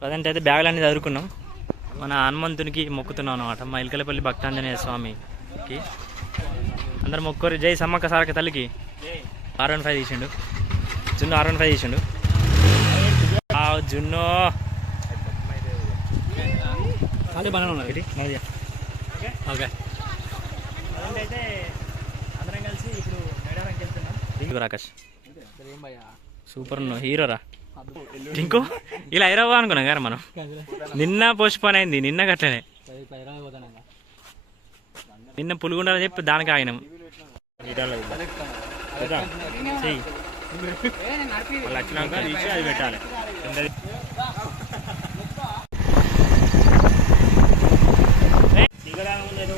Present అయితే బ్యాగులు అన్నీ చదువుకున్నాం. మన హనుమంతునికి మొక్కుతున్నాం అనమాట. మా ఇల్కలపల్లి భక్తాంజనేయ స్వామికి అందరు మొక్కురు. జై సమ్మక్క సారక్క తల్లికి. R15 తీసిండు జున్ను. R15 తీసిండు జున్ను. ఓకే అయితే అందరం కలిసి ఇప్పుడు మేడారంకి వెళ్తున్నాం. రాకేష్ సూపర్ హీరోరా. ఇంకో ఇలా హైదరాబాద్ అనుకున్నాం గారు మనం. నిన్న పోస్ట్పోన్ అయింది, నిన్న గట్లనే. నిన్న పులిగుండాలని చెప్పి దానికి ఆగినాం. వచ్చినాక తీసి అది పెట్టాలి.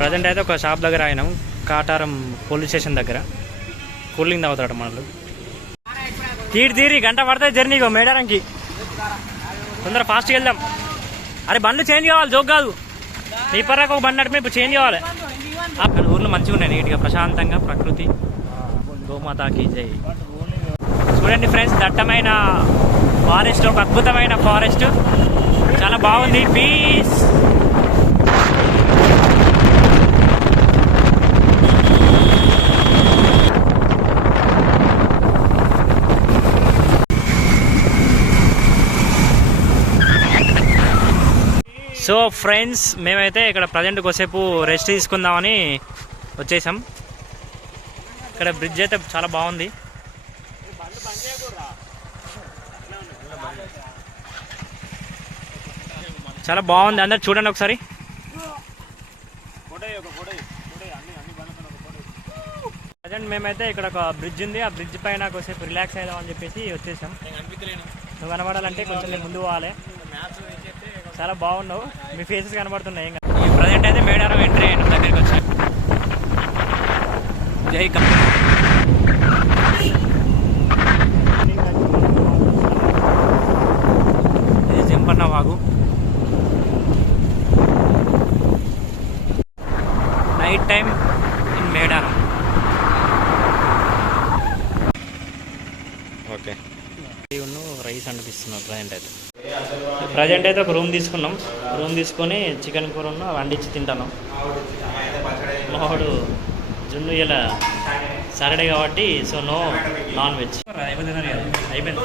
ప్రజెంట్ అయితే ఒక షాప్ దగ్గర ఆగినాం, కాటారం పోలీస్ స్టేషన్ దగ్గర. కూలింగ్ తాగుతాడు మనలు. తీరి గంట పడుతుంది జర్నీగో మేడారంకి. తొందర ఫాస్ట్గా వెళ్దాం. అరే బండ్లు చేంజ్ కావాలి, జోక్ కాదు. నీ పర్రాకు ఒక బండి నడిపి ఇప్పుడు చేంజ్ కావాలి. అక్కడ ఊర్లు మంచిగా ఉన్నాయి, నీట్గా ప్రశాంతంగా. ప్రకృతి గోమాతాకి జై. చూడండి ఫ్రెండ్స్, దట్టమైన ఫారెస్ట్, ఒక అద్భుతమైన ఫారెస్ట్, చాలా బాగుంది. పీస్. సో ఫ్రెండ్స్, మేమైతే ఇక్కడ ప్రజెంట్ కొద్దిసేపు రెస్ట్ తీసుకుందామని వచ్చేసాం. ఇక్కడ బ్రిడ్జ్ అయితే చాలా బాగుంది. చాలా బాగుంది, అందరు చూడండి ఒకసారి. ప్రజెంట్ మేమైతే ఇక్కడ ఒక బ్రిడ్జ్ ఉంది, ఆ బ్రిడ్జ్ పైన కొద్దిసేపు రిలాక్స్ అయిదామని చెప్పేసి వచ్చేసాం. నువ్వు కనబడాలంటే కొంచెం నేను ముందు పోవాలి. చాలా బాగున్నావు, మీ ఫేసెస్ కనబడుతున్నాయి. ఈ ప్రజెంట్ అయితే మేడారం ఎంట్రీ అయిన దగ్గరికి వచ్చాం. జై ఇది జంపన్న వాగు. Night time in Medaram. Okay, రైస్ అనిపిస్తున్నారు. ప్రజెంట్ అయితే ఒక రూమ్ తీసుకున్నాం. రూమ్ తీసుకొని చికెన్ కూర వండించి తింటాను. మావాడు జున్ను ఇలా సాటర్డే కాబట్టి, సో నో నాన్ వెజ్. అయిపోయింది.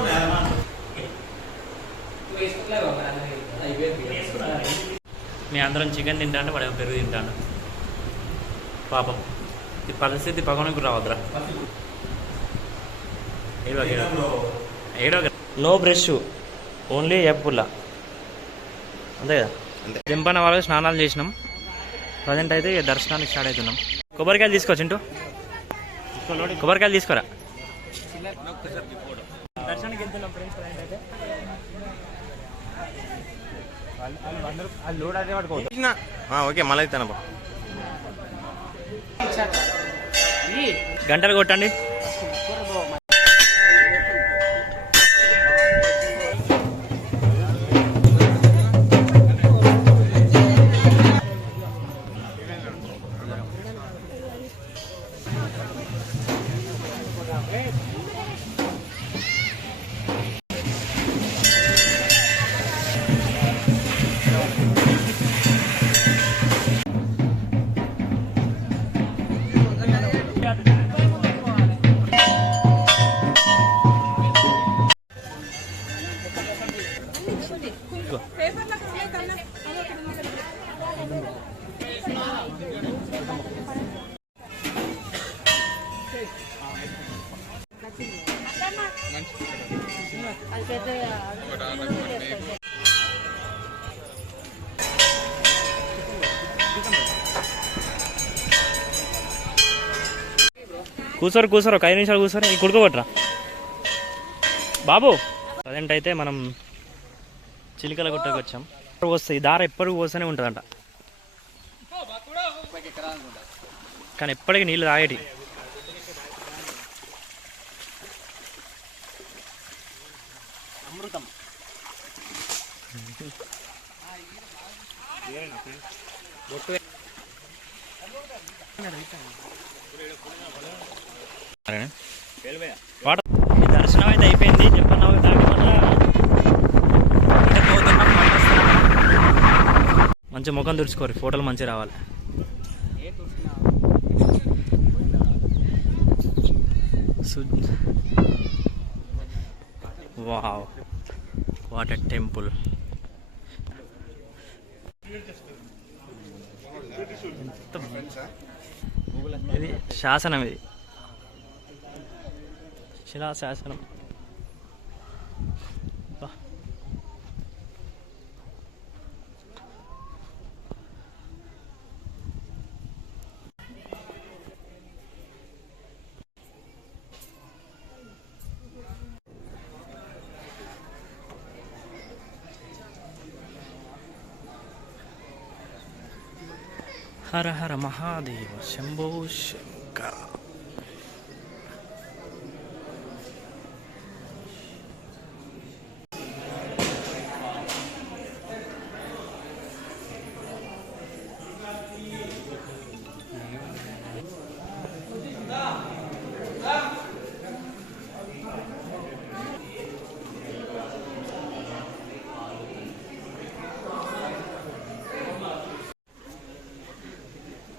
మీ అందరం చికెన్ తింటాను, వాడు పెరుగు తింటాను. పాపం ఈ పరిస్థితి పగనికి రావద్దురా. ఏడో నో బ్రష్, ఓన్లీ ఎప్పుల్లా, అంతే కదా. జంపన్న వాళ్ళు స్నానాలు చేసినాం. ప్రజెంట్ అయితే దర్శనానికి స్టార్ట్ అవుతున్నాం. కొబ్బరికాయలు తీసుకోవచ్చు ఇంటూ, కొబ్బరికాయలు తీసుకోరా. దర్శనానికి వెళ్తున్నాం ఫ్రెండ్స్. ప్రజెంట్ అయితే ఓకే, మళ్ళీ తన గంటలు కొట్టండి. కూర్చోరు ఒక 5 నిమిషాలు కూర్చోరు. ఈ కుడుకోబట్రా బాబు. ప్రజెంట్ అయితే మనం చిలికల గుట్టకు వచ్చాం. వస్తాయి దార ఎప్పటికి పోస్తూనే ఉంటుందంట, కానీ ఎప్పటికీ నీళ్ళు తాగేటి. అమృతం. దర్శనం అయితే అయిపోయింది. చెప్పన్నా పోతున్నాం. మంచి ముఖం తుడుచుకోరు, ఫోటోలు మంచిగా రావాలి. Wow, what a temple. ఇది శాసనం, ఇది శిలాశాసనం. హర హర మహాదేవ శంభో శంకర.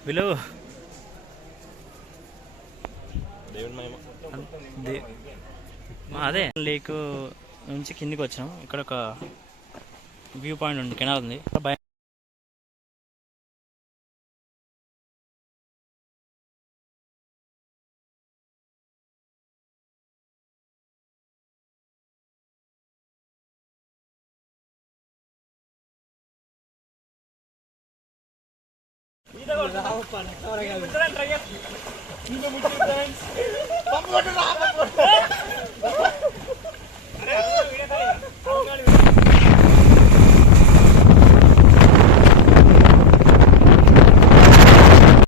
విలు అదే లేక్ నుంచి కిందికి వచ్చినాం. ఇక్కడ ఒక వ్యూ పాయింట్ ఉంది, కెనాల్ ఉంది. ట్రై